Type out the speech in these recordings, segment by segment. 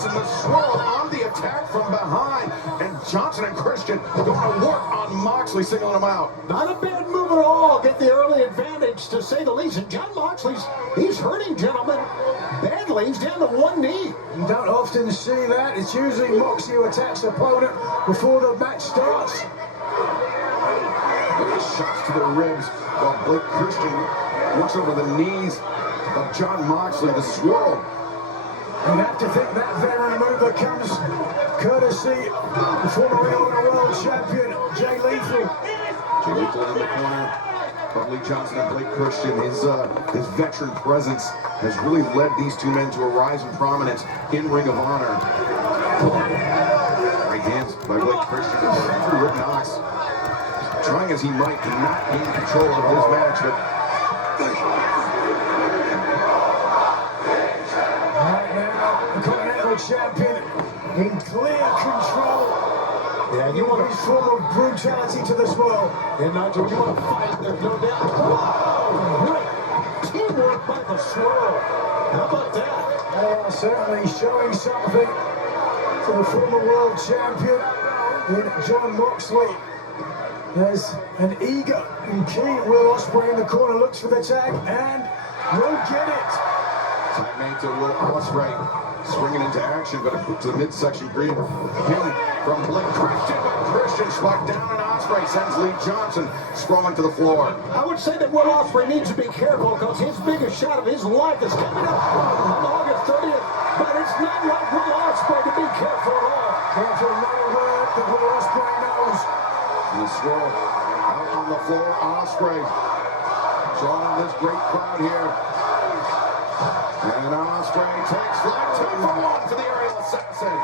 Johnson, the swirl on the attack from behind. And Johnson and Christian going to work on Moxley, singling him out. Not a bad move at all. Get the early advantage, to say the least. And Jon Moxley's, he's hurting, gentlemen, badly. He's down to one knee. You don't often see that. It's usually Moxley who attacks the opponent before the match starts. Shots to the ribs while Blake Christian works over the knees of Jon Moxley. The swirl. You'd have to think that veteran move that comes courtesy of the former Ring of Honor World Champion, Jay Lethal. Jay Lethal in the corner of Lee Johnson and Blake Christian. His veteran presence has really led these two men to a rise in prominence in Ring of Honor. Right hands by Blake Christian. Through Rick Knox. Trying as he might to not gain control of this match, but Right now, the Continental Champion in clear control. Yeah, you want his form of brutality to this world. And Nigel, you want to fight, there's no doubt. Whoa! Great teamwork by the swirl. How about that? They are certainly showing something to the former world champion in Jon Moxley. There's an eager and keen Will Ospreay in the corner, looks for the tag, and will get it. Tag mate to Will Ospreay, swinging into action, but to the midsection, greeting him from Blake Christian, but Christian spiked down, and Ospreay sends Lee Johnson sprawling to the floor. I would say that Will Ospreay needs to be careful, because his biggest shot of his life is coming up on August 30th, but it's not like Will Ospreay to be careful at all. Careful, not a word that Will Ospreay knows. And the swirl out on the floor. Ospreay drawing this great crowd here. And Ospreay takes flight. 2 for 1 for the aerial assassin.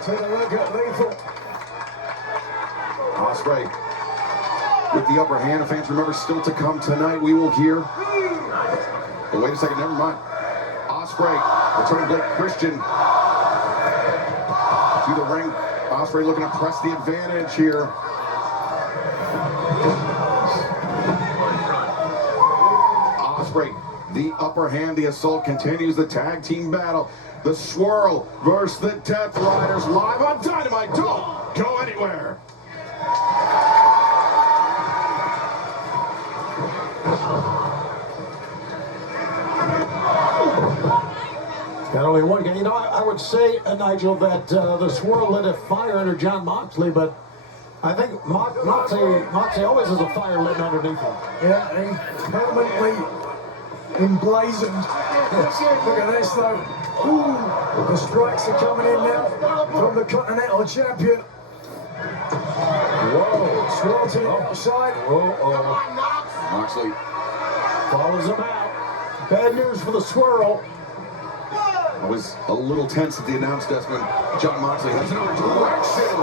Take a look at Lethal. Ospreay with the upper hand. Fans, remember, still to come tonight, we will hear. But wait a second, never mind. Ospreay returning Blake Christian to the ring. Ospreay looking to press the advantage here. Ospreay, the upper hand, the assault continues, the tag team battle. The swirl versus the Death Riders live on Dynamite. Don't go anywhere. Got only one guy. You know, I would say, Nigel, that the swirl lit a fire under Jon Moxley, but I think Moxley always has a fire lit underneath him. Yeah, he's permanently emblazoned. Look at this, though. Ooh, the strikes are coming in now from the Continental Champion. Whoa. Swirl to the outside. Moxley Follows him out. Bad news for the swirl. I was a little tense at the announce desk when Jon Moxley has another direction.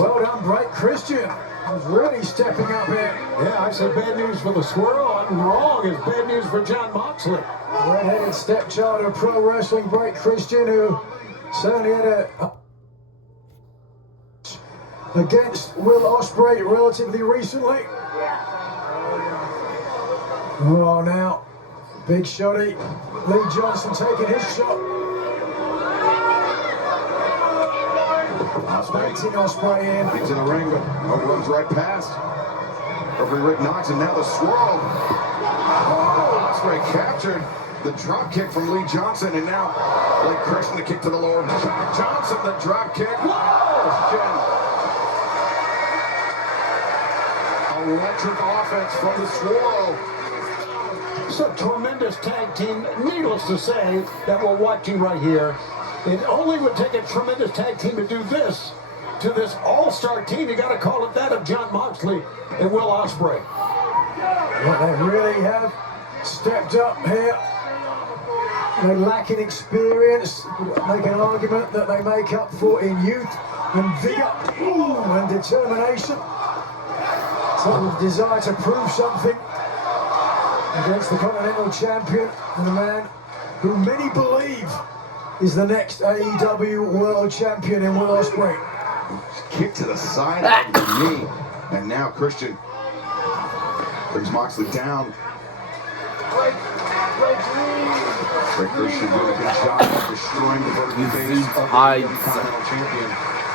Well done, Blake Christian. He's really stepping up here. Yeah, I said bad news for the swirl. I'm wrong. It's bad news for Jon Moxley. Red-headed stepchild of pro wrestling, Blake Christian, who certainly had a against Will Ospreay relatively recently. Oh, now, big shotty. Lee Johnson taking his shot. Expecting Ospreay in. He's in the ring, but runs right past. Referee Rick Knox, and now the swirl. Ospreay captured the drop kick from Lee Johnson, and now Blake Christian the kick to the lower back. Johnson the drop kick. Electric offense from the swirl. It's a tremendous tag team. Needless to say that we're watching right here. It only would take a tremendous tag team to do this to this all-star team. You got to call it that of Jon Moxley and Will Ospreay. Well, they really have stepped up here. They lack in experience. Make an argument that they make up for in youth and vigor and determination. Sort of desire to prove something against the Continental Champion and a man who many believe is the next AEW World Champion in Will Ospreay. Kick to the side of the knee. And now Christian brings Moxley down. Ray Christian doing a good job of destroying the vertical base of the Continental Champion.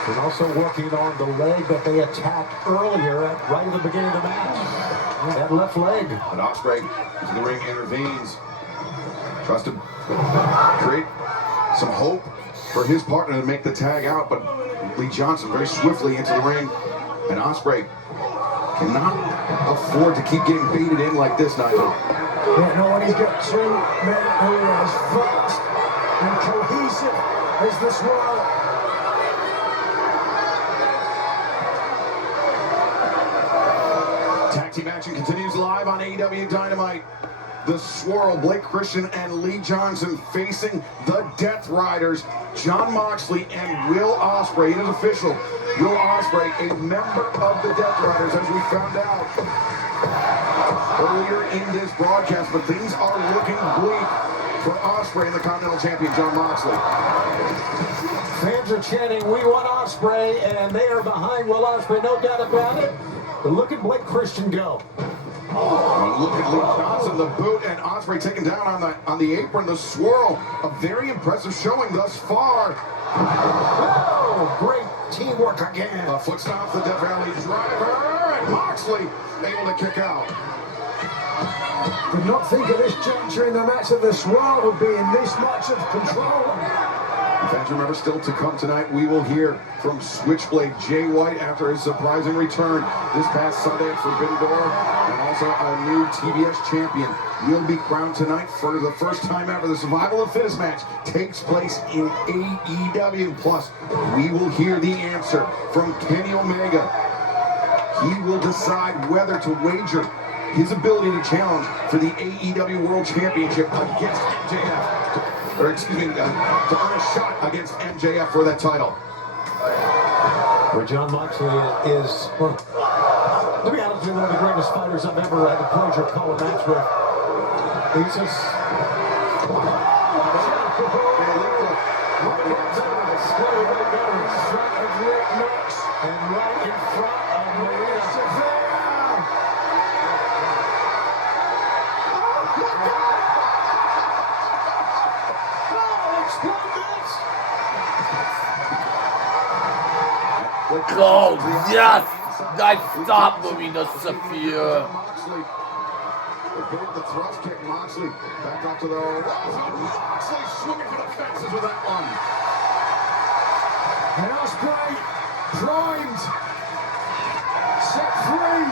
And also working on the leg that they attacked earlier right at the beginning of the match. That left leg. But Ospreay into the ring intervenes. Tries to create some hope for his partner to make the tag out, but Lee Johnson very swiftly into the ring. And Ospreay cannot afford to keep getting baited in like this, Nigel. Yeah, no, when he's got two men who are as fast and cohesive as the Swirl. Tag team action continues live on AEW Dynamite. The Swirl, Blake Christian and Lee Johnson facing the Death Riders, Jon Moxley and Will Ospreay. It is official. Will Ospreay, a member of the Death Riders, as we found out earlier in this broadcast. But things are looking bleak for Ospreay and the Continental Champion, Jon Moxley. Fans are chanting, "We want Ospreay," and they are behind Will Ospreay, no doubt about it. But look at Blake Christian go. Look at Lee Johnson, the boot, and Ospreay taken down on the apron. The Swirl, a very impressive showing thus far. Oh, great teamwork again. A foot stomp, the Death Valley driver, and Moxley able to kick out. Did not think at this juncture in the match that the Swirl would be in this much of control. Fans, remember, still to come tonight, we will hear from Switchblade Jay White after his surprising return this past Sunday at Forbidden Door, and also a new TBS champion will be crowned tonight for the first time ever. The Survival of Fittest match takes place in AEW. Plus, we will hear the answer from Kenny Omega. He will decide whether to wager his ability to challenge for the AEW World Championship against MJF. Or excuse me, to earn a shot against MJF for that title. Where Jon Moxley is, well, to be honest with you, one of the greatest fighters I've ever had the pleasure of calling a match with. He's just... And right in front of Marina Sevilla. Oh, yes! Nice stop, Marina Sophia. Moxley. The thrust kick, Moxley back up to the Moxley swinging for the fences with that one. And Ospreay primed, set free.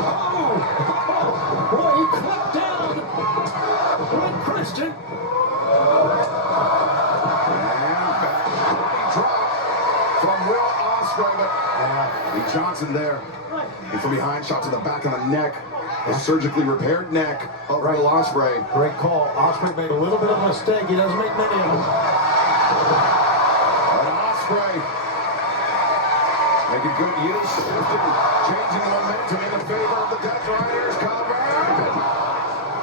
Oh! Boy, he clipped down with Christian. And back drop from Will Ospreay, but Lee Johnson there. And from behind, shot to the back of the neck. A surgically repaired neck of Will Ospreay. Great call. Ospreay made a little bit of a mistake. He doesn't make many of them. And Ospreay making good use, changing the momentum in the favor of the Death Riders. Cover.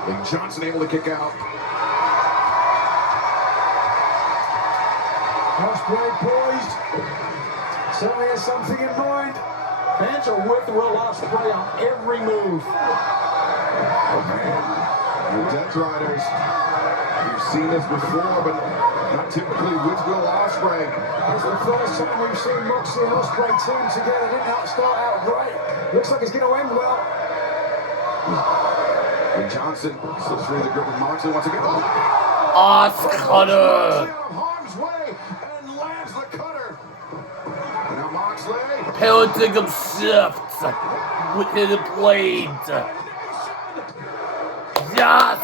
Lee Johnson able to kick out. Ospreay poised. Certainly has something in mind. Fans are with Will Ospreay on every move. The Death Riders, we've seen this before, but not typically with Will Ospreay. It's the first time we've seen Moxley and Ospreay team together. Didn't start out great. Looks like it's going to end well. Lee Johnson slips through the grip of Moxley once again. Cutter. Harm's way and lands the cutter. Now Moxley. Paradigm shift with his blade. Yes!